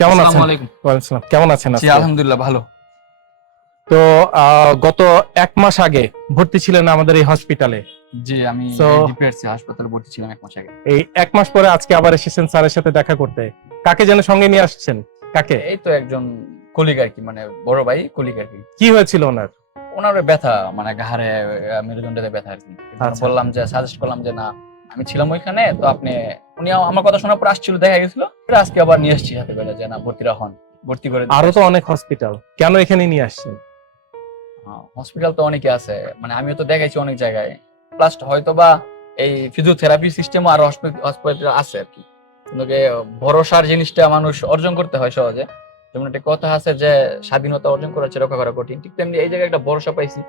কেমন আছেন? ওয়ালাইকুম কেমন আছেন জি আলহামদুলিল্লাহ ভালো। তো গত এক মাস আগে ভর্তি ছিলেন আমাদের এই হসপিটালে। জি আমি ডিপিআরসি হাসপাতালে ভর্তি ছিলাম এক মাস আগে। এই এক মাস পরে আজকে আবার এসেছেন স্যারের সাথে দেখা করতে। কাকে যেন সঙ্গে নিয়ে আসছেন? কাকে? এই তো একজন কলিগ আর কি মানে বড় ভাই কলিগ আর কি। কি হয়েছিল ওনার? ওনার ব্যথা মানে ঘাড়ে মেরুদণ্ডে ব্যথা আর কি। আচ্ছা। বললাম যে সাজেস্ট করলাম যে না আমি ছিলাম ওইখানে তো আপনি উনি আমার কথা শোনার পর আসছিল দেখা গেছিল। আজকে আবার নিয়ে এসেছি হাতে বেলা যে না ভর্তিরা হন ভর্তি করে আরও তো অনেক হসপিটাল কেন এখানে নিয়ে আসছেন? হসপিটাল তো অনেকে আছে মানে আমিও তো দেখাইছি অনেক জায়গায়। প্লাস হয়তো বা এই ফিজিওথেরাপি সিস্টেম আর হসপিটাল আছে আর কি। ভরসার জিনিসটা মানুষ অর্জন করতে হয় সহজে। যেমন একটা কথা আছে যে স্বাধীনতা অর্জন করা হচ্ছে রক্ষা করা কঠিন। ঠিক তেমনি এই জায়গায় একটা ভরসা পাইছি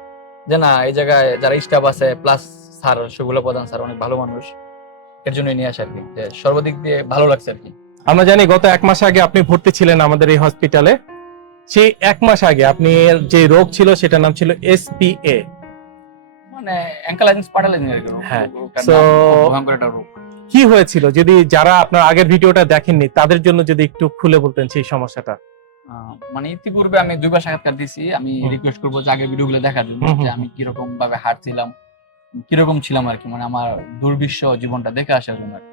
যে না এই জায়গায় যারা স্টাফ আছে প্লাস স্যার সেগুলো প্রধান স্যার অনেক ভালো মানুষ। এর জন্যই নিয়ে আসে আর কি। সর্বদিক দিয়ে ভালো লাগছে আর কি। আমরা জানি গত এক মাস আগে আপনি ভর্তি ছিলেন আমাদের এই হসপিটালে। সেই এক মাস আগে আপনি যে রোগ ছিল সেটার নাম ছিল এসপিএ মানে হ্যাঁ, কি হয়েছিল? যদি যারা আপনার আগের ভিডিওটা দেখেননি তাদের জন্য যদি একটু খুলে বলতেন সেই সমস্যাটা। মানে ইতিপূর্বে আমি দুইবার সাক্ষাৎকার দিছি। আমি রিকোয়েস্ট করব যে আগের ভিডিওগুলো দেখার জন্য যে আমি কীরকম ভাবে হাঁটছিলাম কীরকম ছিলাম আর কি। মানে আমার দুর্বিশ্ব জীবনটা দেখে আসার জন্য আর কি।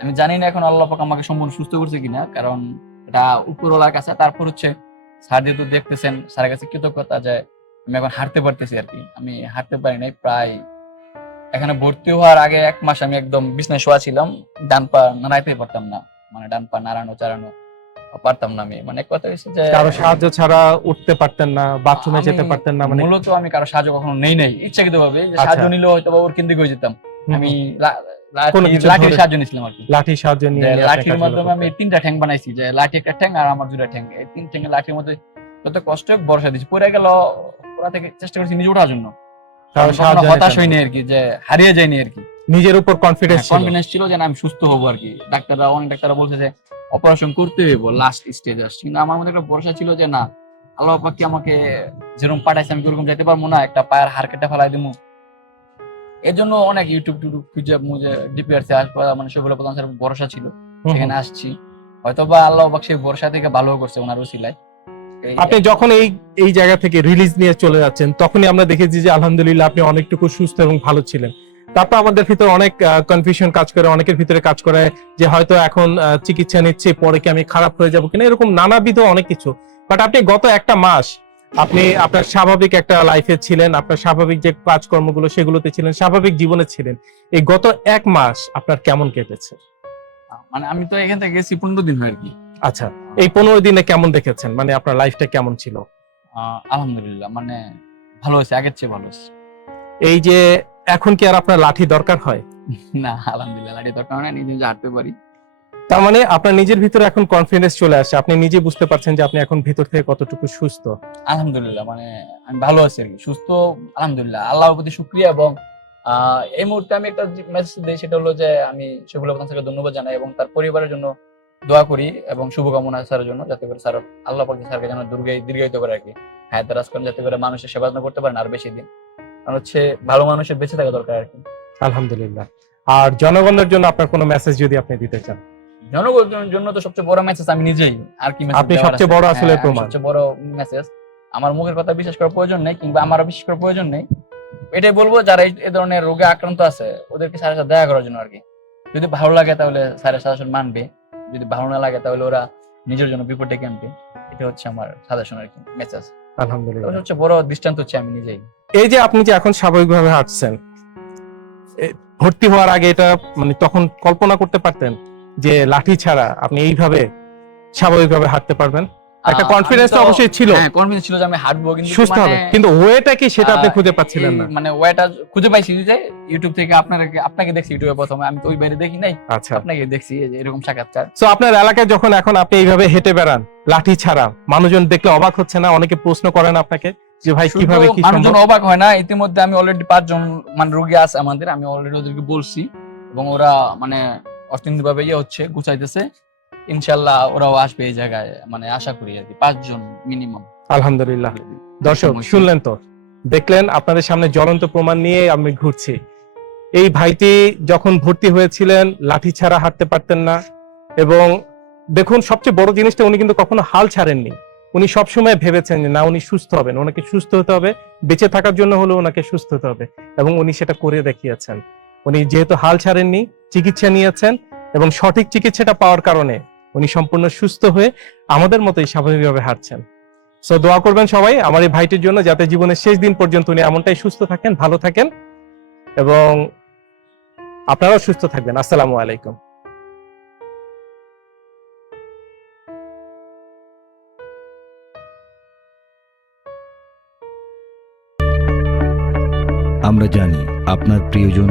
আমি জানি না এখন আল্লাহ পাক আমাকে সম্পূর্ণ সুস্থ করছে কিনা কারণ এটা উপরওয়ালার কাছে তারপর হচ্ছে স্যার যেহেতু দেখতেছেন স্যারের কাছে কৃতজ্ঞতা যে আমি এখন হাঁটতে পারতেছি আর কি। আমি হাঁটতে পারি নাই প্রায় এখানে ভর্তি হওয়ার আগে এক মাস আমি একদম বিছনায় শোয়া ছিলাম ডান পা নাড়াইতে পারতাম না মানে ডান পা নাড়ানো চাড়ানো পারতাম না আমি। মানে কথা হচ্ছে যে কারও সাহায্য ছাড়া উঠতে পারতেন না বাথরুমে যেতে পারতেন না মানে মূলত আমি কারও সাহায্য কখনো নেই নাই ইচ্ছাকৃত ভাবে যে আচ্ছা। সাহায্য নিলেও হয়তো ওর কেন্দ্রিক হয়ে যেতাম। আমি লাঠির সাহায্য নিয়েছিলাম আর কি। লাঠি সাহায্য নিয়ে লাঠির মাধ্যমে আমি তিনটা ঠ্যাং বানাইছি যে লাঠি একটা ঠ্যাং আর আমার দুটা ঠ্যাং। এই তিন ঠ্যাঙ্গে লাঠির মধ্যে যত কষ্ট হোক ভরসা দিচ্ছি পরে গেল ওরা থেকে চেষ্টা করছি নিজে ওঠার জন্য। হতাশ নিতেন হয়নি না। আর কি যে হারিয়ে যায়নি আর কি। নিজের উপর কনফিডেন্স ছিল। কনফিডেন্স ছিল যে আমি সুস্থ হব আর কি। ডাক্তাররা অনেক ডাক্তাররা বলছে যে অপারেশন করতে হইব লাস্ট স্টেজ আসছে। কিন্তু আমার মধ্যে একটা ভরসা ছিল যে না আল্লাহ পাক কি আমাকে যেরকম পাঠাইছে আমি ওরকম যেতে পারব না? একটা পায়ের হাড় কেটে ফেলাই দিব এর জন্য অনেক ইউটিউব টুটিউব খুঁজে মুজে ডিপিআরসি আসবা মানে সেগুলো প্রধান স্যার ভরসা ছিল। হুম। আসছি। হয়তো বা আল্লাহ পাক সেই ভরসা থেকে ভালো করছে ওনার ওসিলায়। আপনি যখন এই এই জায়গা থেকে রিলিজ নিয়ে চলে যাচ্ছেন তখনই আমরা দেখেছি যে আলহামদুলিল্লাহ আপনি অনেকটুকু সুস্থ এবং ভালো ছিলেন। তারপর আমাদের ভিতরে অনেক কনফিউশন কাজ করে অনেকের ভিতরে কাজ করে যে হয়তো এখন চিকিৎসা নিচ্ছে পরে কি আমি খারাপ হয়ে যাব কিনা এরকম নানাবিধ অনেক কিছু। বাট আপনি গত একটা মাস আপনি আপনার স্বাভাবিক একটা লাইফে ছিলেন আপনার স্বাভাবিক যে কাজকর্মগুলো সেগুলোতে ছিলেন স্বাভাবিক জীবনে ছিলেন। এই গত এক মাস আপনার কেমন কেটেছে? মানে আমি তো এখান থেকে গেছি পনেরো দিন হয় আর কি। আচ্ছা এই পনেরো দিনে কেমন দেখেছেন? মানে আপনার লাইফটা কেমন ছিল? আলহামদুলিল্লাহ মানে ভালো হয়েছে আগের চেয়ে ভালো হয়েছে। এই যে এখন কি আর আপনার লাঠি দরকার হয়? না আলহামদুলিল্লাহ লাঠি দরকার হয় নিজে হাঁটতে পারি। তার মানে আপনার নিজের ভিতরে এখন কনফিডেন্স চলে আসছে আপনি নিজে বুঝতে পারছেন যে আপনি এখন ভিতর থেকে কতটুকু সুস্থ। আলহামদুলিল্লাহ মানে আমি ভালো আছি আর কি। সুস্থ আলহামদুলিল্লাহ। আল্লাহর প্রতি শুক্রিয়া এবং এই মুহূর্তে আমি একটা মেসেজ দিই সেটা হলো যে আমি সেগুলো স্যারকে ধন্যবাদ জানাই এবং তার পরিবারের জন্য দোয়া করি এবং শুভকামনা স্যারের জন্য যাতে করে স্যার আল্লাহ পাক স্যারকে যেন দুর্গাই দীর্ঘায়িত করে আর কি। হ্যাঁ তারাজ করেন যাতে করে মানুষের সেবা যত্ন করতে পারেন আর বেশি দিন। কারণ হচ্ছে ভালো মানুষের বেঁচে থাকা দরকার আর কি। আলহামদুলিল্লাহ। আর জনগণের জন্য আপনার কোনো মেসেজ যদি আপনি দিতে চান। জনগণের জন্য তো সবচেয়ে বড় মেসেজ আমি নিজেই আর কি আপনি সবচেয়ে বড় আসলে হ্যাঁ, প্রমাণ। সবচেয়ে বড় মেসেজ আমার মুখের কথা বিশ্বাস করার প্রয়োজন নেই কিংবা আমারও বিশ্বাস করার প্রয়োজন নেই। এটাই বলব যারা এই- ধরনের রোগে আক্রান্ত আছে ওদেরকে স্যারের সাথে দেখা করার জন্য আর কি। যদি ভালো লাগে তাহলে স্যারের সাজেশন মানবে যদি ভালো না লাগে তাহলে ওরা নিজের জন্য বিপদ ডেকে আনবে এটা হচ্ছে আমার সাজেশন আর কি মেসেজ আলহামদুলিল্লাহ। হচ্ছে বড় দৃষ্টান্ত হচ্ছে আমি নিজেই। এই যে আপনি যে এখন স্বাভাবিকভাবে হাঁটছেন ভর্তি হওয়ার আগে এটা মানে তখন কল্পনা করতে পারতেন? যে লাঠি ছাড়া আপনি এইভাবে স্বাভাবিকভাবে হাঁটতে পারবেন। একটা কনফিডেন্স তো- অবশ্যই ছিল। হ্যাঁ কনফিডেন্স ছিল যে আমি হাঁটবো কিন্তু সুস্থ হবে। মানে- কিন্তু ওয়েটা কি সেটা আপনি খুঁজে পাচ্ছিলেন না। মানে ওয়েটা খুঁজে পাইছি যে ইউটিউব থেকে আপনাকে আপনাকে দেখছি ইউটিউবে প্রথমে। আমি তো ওই বাইরে দেখি নাই। আচ্ছা। আপনাকে দেখছি যে এরকম সাক্ষাৎকার তো আপনার এলাকায় যখন এখন আপনি এইভাবে হেঁটে বেড়ান লাঠি ছাড়া মানুষজন দেখলে অবাক হচ্ছে না? অনেকে প্রশ্ন করেন আপনাকে যে ভাই কীভাবে কি মানুষজন অবাক হয় না। ইতিমধ্যে আমি অলরেডি পাঁচজন মানে রোগী আছে আমাদের। আমি অলরেডি ওদেরকে বলছি। এবং ওরা মানে অর্থনৈতিক ভাবে ইয়ে হচ্ছে গুছাইতেছে। ইনশাল্লাহ ওরাও আসবে এই জায়গায় মানে আশা করি আর কি পাঁচজন মিনিমাম আলহামদুলিল্লাহ। দর্শক শুনলেন তো? দেখলেন আপনাদের সামনে জ্বলন্ত প্রমাণ নিয়ে আমি ঘুরছি। এই ভাইটি যখন ভর্তি হয়েছিলেন লাঠি ছাড়া হাঁটতে পারতেন না। এবং দেখুন সবচেয়ে বড় জিনিসটা উনি কিন্তু কখনো হাল ছাড়েননি। উনি সবসময় ভেবেছেন যে না উনি সুস্থ হবেন। ওনাকে সুস্থ হতে হবে বেঁচে থাকার জন্য হলেও ওনাকে সুস্থ হতে হবে। এবং উনি সেটা করে দেখিয়েছেন। উনি যেহেতু হাল ছাড়েননি, চিকিৎসা নিয়েছেন এবং সঠিক চিকিৎসাটা পাওয়ার কারণে উনি সম্পূর্ণ সুস্থ হয়ে আমাদের মতোই স্বাভাবিকভাবে হাঁটছেন। সো দোয়া করবেন সবাই, আমার এই ভাইটির জন্য যাতে জীবনের শেষ দিন পর্যন্ত উনি এমনটাই সুস্থ থাকেন, ভালো থাকেন এবং আপনারাও সুস্থ থাকবেন। আসসালামু আলাইকুম। আমরা জানি আপনার প্রিয়জন